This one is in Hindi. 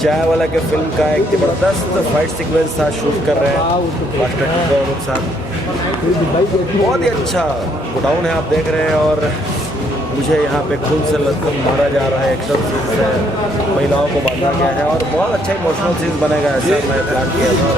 चाय वाला के फिल्म का एक ज़बरदस्त फाइट सीक्वेंस था, शूट कर रहे हैं मास्टर के साथ। बहुत ही अच्छा गोडाउन है आप देख रहे हैं, और मुझे यहाँ पे खून से लथम मारा जा रहा है, एक्शन सीन्स है, महिलाओं को बांधा गया है और बहुत अच्छा इमोशनल सीन्स बनेगा, ऐसा मैं प्लान किया था।